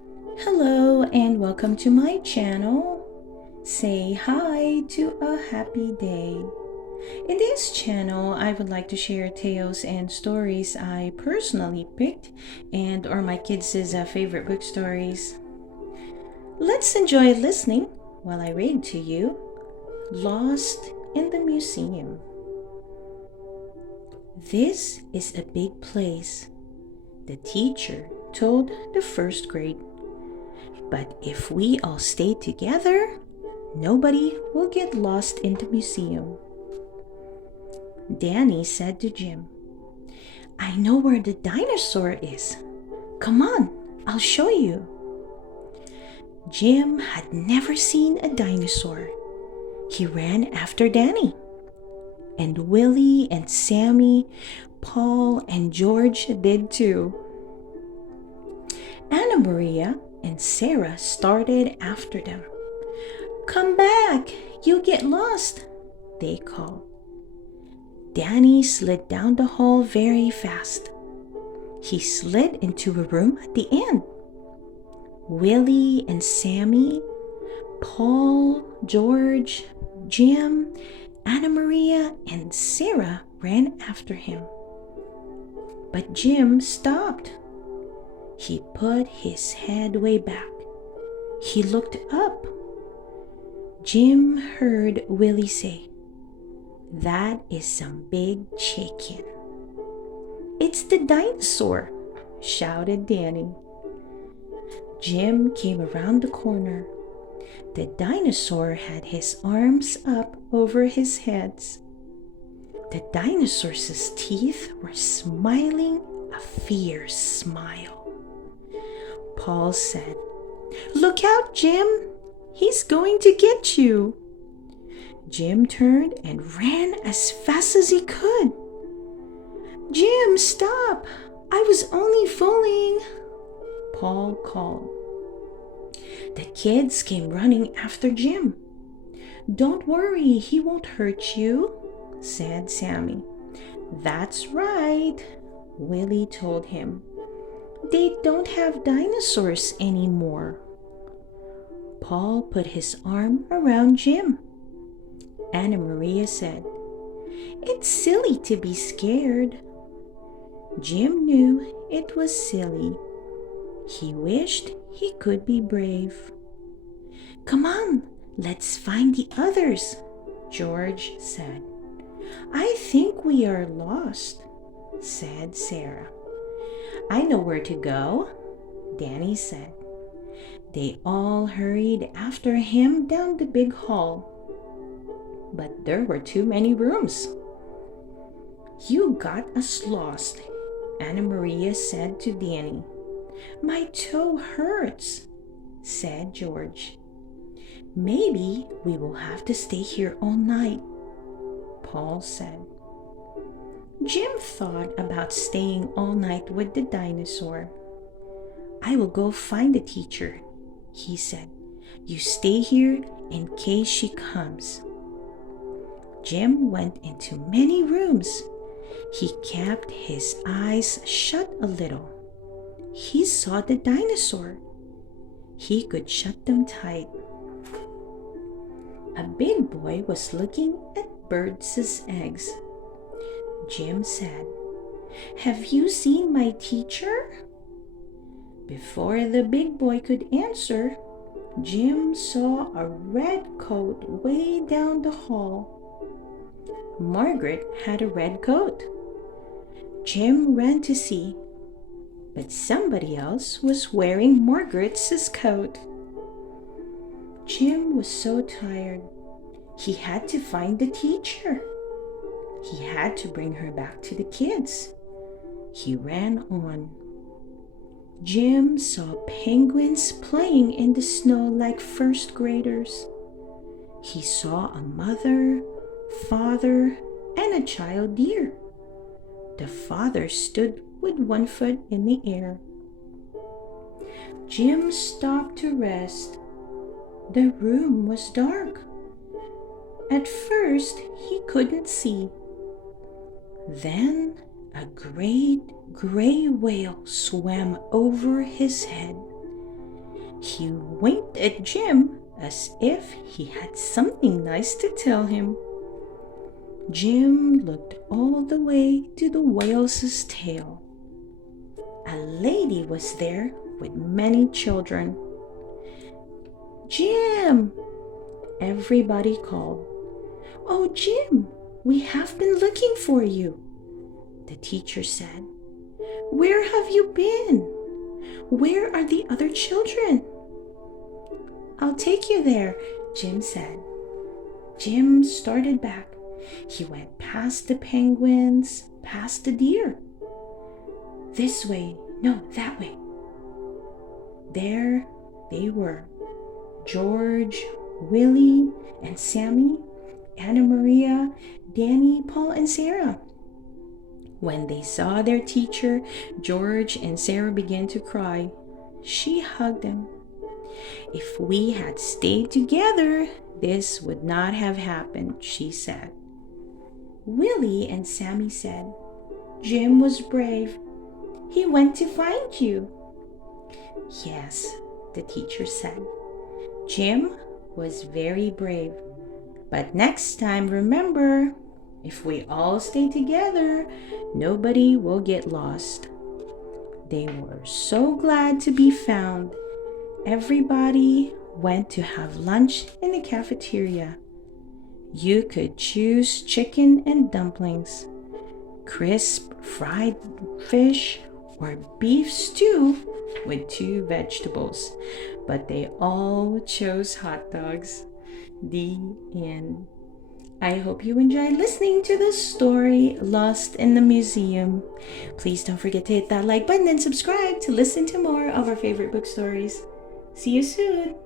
Hello and welcome to my channel. Say hi to a happy day. In this channel, I would like to share tales and stories I personally picked and or my kids' favorite book stories. Let's enjoy listening while I read to you Lost in the Museum. This is a big place, the teacher told the first grade. But if we all stay together, nobody will get lost in the museum. Danny said to Jim, I know where the dinosaur is. Come on, I'll show you. Jim had never seen a dinosaur. He ran after Danny. And Willie and Sammy, Paul and George did too. Anna Maria and Sarah started after them. Come back, you'll get lost, they called. Danny slid down the hall very fast. He slid into a room at the end. Willie and Sammy, Paul, George, Jim, Anna Maria, and Sarah ran after him. But Jim stopped. He put his head way back. He looked up. Jim heard Willie say, That is some big chicken. It's the dinosaur, shouted Danny. Jim came around the corner. The dinosaur had his arms up over his heads. The dinosaur's teeth were smiling a fierce smile. Paul said, Look out, Jim! He's going to get you. Jim turned and ran as fast as he could. Jim, stop! I was only fooling, Paul called. The kids came running after Jim. Don't worry, he won't hurt you, said Sammy. That's right, Willie told him. They don't have dinosaurs anymore. Paul put his arm around Jim. Anna Maria said, It's silly to be scared. Jim knew it was silly. He wished he could be brave. Come on, let's find the others, George said. I think we are lost, said Sarah. I know where to go, Danny said. They all hurried after him down the big hall. But there were too many rooms. You got us lost, Anna Maria said to Danny. My toe hurts, said George. Maybe we will have to stay here all night, Paul said. Jim thought about staying all night with the dinosaur. I will go find the teacher, he said. You stay here in case she comes. Jim went into many rooms. He kept his eyes shut a little. He saw the dinosaur. He could shut them tight. A big boy was looking at birds' eggs. Jim said, Have you seen my teacher? Before the big boy could answer, Jim saw a red coat way down the hall. Margaret had a red coat. Jim ran to see, but somebody else was wearing Margaret's coat. Jim was so tired. He had to find the teacher. He had to bring her back to the kids. He ran on. Jim saw penguins playing in the snow like first graders. He saw a mother, father, and a child deer. The father stood with one foot in the air. Jim stopped to rest. The room was dark. At first, he couldn't see. Then a great gray whale swam over his head. He winked at Jim as if he had something nice to tell him. Jim looked all the way to the whale's tail. A lady was there with many children. "Jim!" everybody called. "Oh, Jim, we have been looking for you," the teacher said. "Where have you been? Where are the other children?" "I'll take you there," Jim said. Jim started back. He went past the penguins, past the deer. "This way, no, that way." There they were. George, Willie, and Sammy, Anna Maria, Danny, Paul, and Sarah. When they saw their teacher, George and Sarah began to cry. She hugged them. "If we had stayed together, this would not have happened," she said. Willie and Sammy said, "Jim was brave. He went to find you." "Yes," the teacher said. "Jim was very brave. But next time, remember, if we all stay together, nobody will get lost." They were so glad to be found. Everybody went to have lunch in the cafeteria. You could choose chicken and dumplings, crisp fried fish, or beef stew with 2 vegetables, but they all chose hot dogs. The end. I hope you enjoyed listening to the story Lost in the Museum. Please don't forget to hit that like button and subscribe to listen to more of our favorite book stories. See you soon!